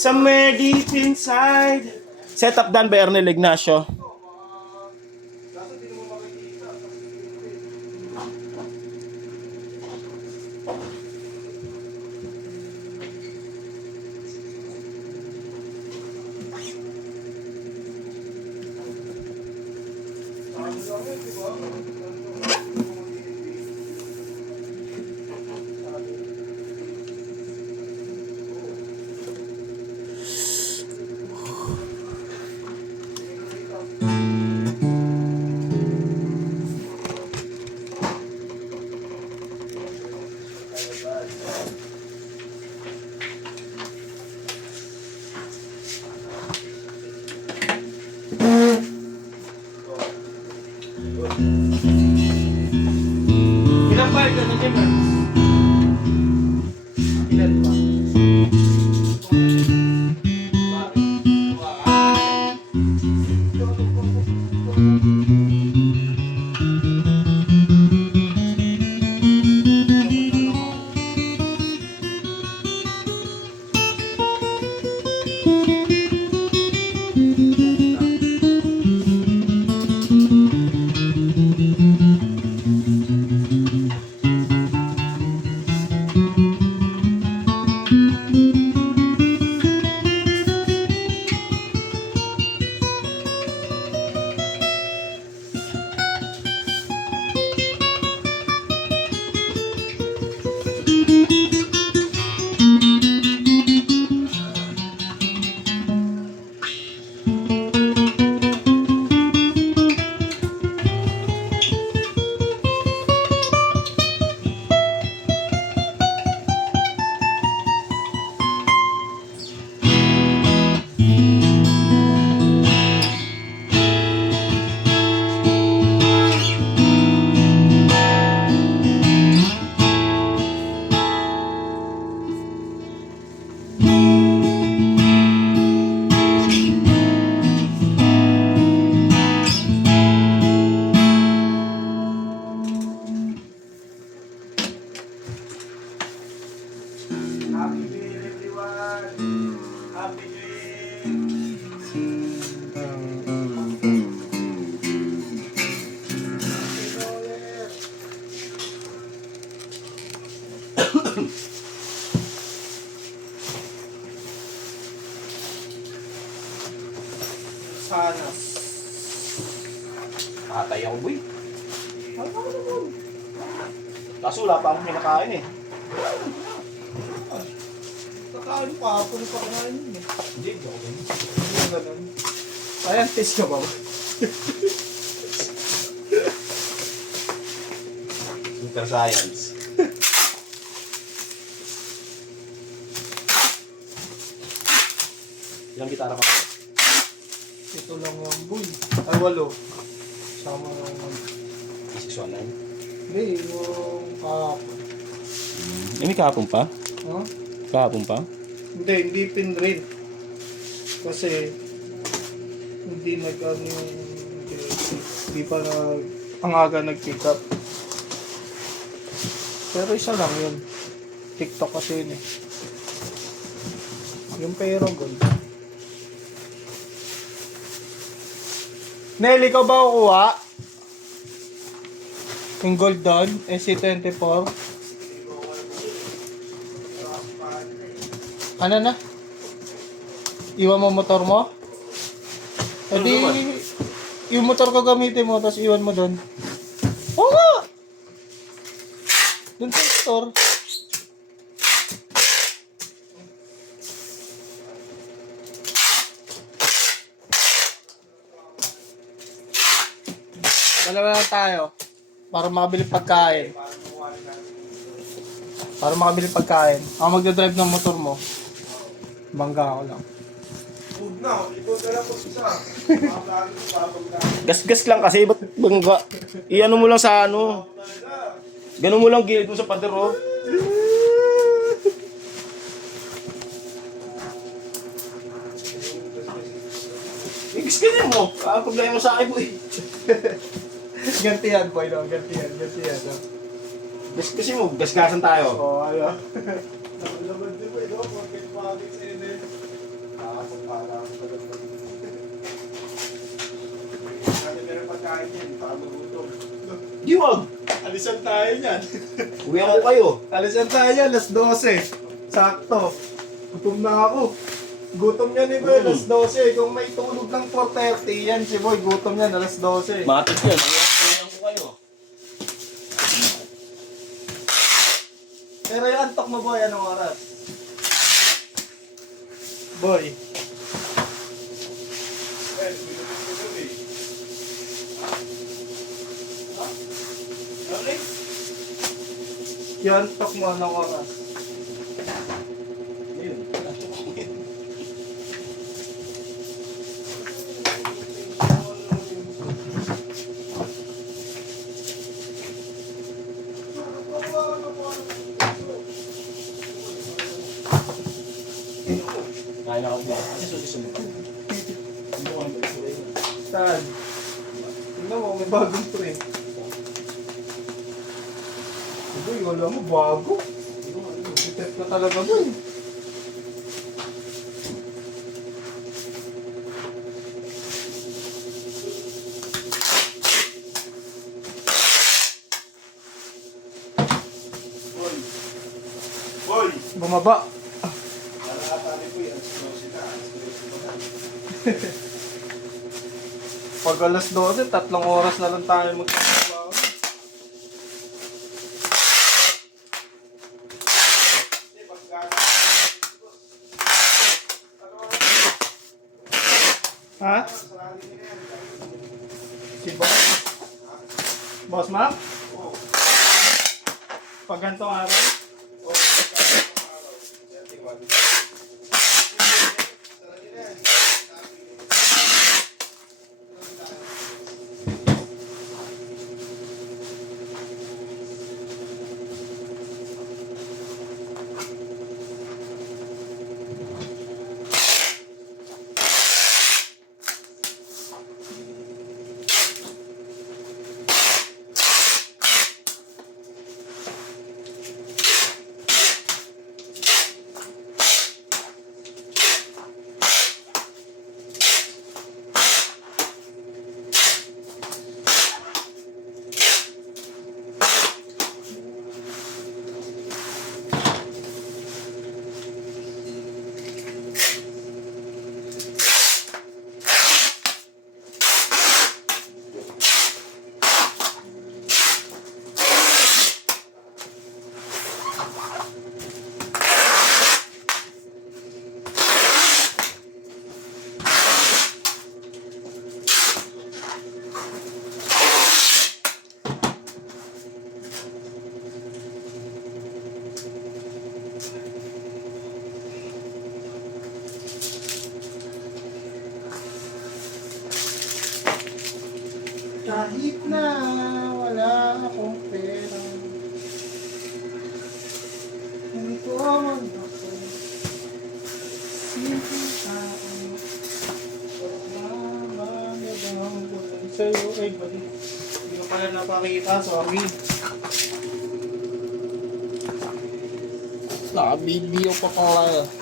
Somewhere deep inside. Set up done by Ernel Ignacio. Ilan ba ito na niya, man? Ilan ba? Happy New Year, everyone! Happy New Year! Sanas. Patay ako, boy. Ano ka naman? Kaso wala pa akong kinakain eh. Kakain pa, puro pa kanain yun eh. Hindi, hindi ako ganun. Hindi ako ganun. Scientist ka ba? Super science. Ilang gitara pa? Ito lang yung boy. Ay, 8. Sama lang. This is 1 9? Hindi, yung kahapon. May kahapon pa? Huh? Kahapon pa? Hindi pin rin. Kasi hindi nag-ano yung hindi pa ang aga nag-pick up. Pero isa lang yun. TikTok kasi yun eh. Yung pero gold. Nel, ikaw ba kukuha? Yung gold doon, SC24. Ano na? Iwan mo motor mo? E di, yung motor ko gamitin mo, tapos iwan mo doon. Oo nga! Doon sa store. Dalawa lang tayo. Para makabili pagkain. Para makabili pagkain. Ako magdadrive ng motor mo. Bangga ako lang. Gas-gas lang kasi, ba't bangga? I-ano mo lang sa ano. Ganun mo lang gilid mo sa pader, oh. Gas-gasin mo. Problema mo sa akin, boy. Gantihan, boy, no? Gantihan, no? Gas-gasin mo. Gas-gasan tayo. Oo, ano? Para ako sa labas. Kasi meron pagkain yan, para magutom. Di wag! Alisan tayo niyan. Uwi ako kayo. Alisan tayo niyan, alas 12. Sakto. Gutom na ako. Gutom yan eh, boy, alas 12. Kung may tulog ng 4:30, yan si boy, gutom yan, alas 12. Matik yan. Uwi ko kayo. Pero yung antok mo, boy, anong oras? Boy. Yung antok mo, anong oras? Ayun. Kaya na ako ba? Kasi susunod. Hindi ko kami pagsulit. Saan? Tingnan mo, may bagong pre. Boy, wala mo, bago. Sitep na talaga, boy. Boy! Boy! Bumaba. Nakakatali ko yan. Sila. Pag alas 12, 3 oras na lang tayo magtatrabaho. Ha? Si Boss? Boss Mac? Pag ganitong araw? Kahit na wala akong pera, hindi ko man ako simpleng tao. Pagmamagabang ko lang sa'yo ay balik. Hindi ko pala napakita, sorry. Naka-video pa pala.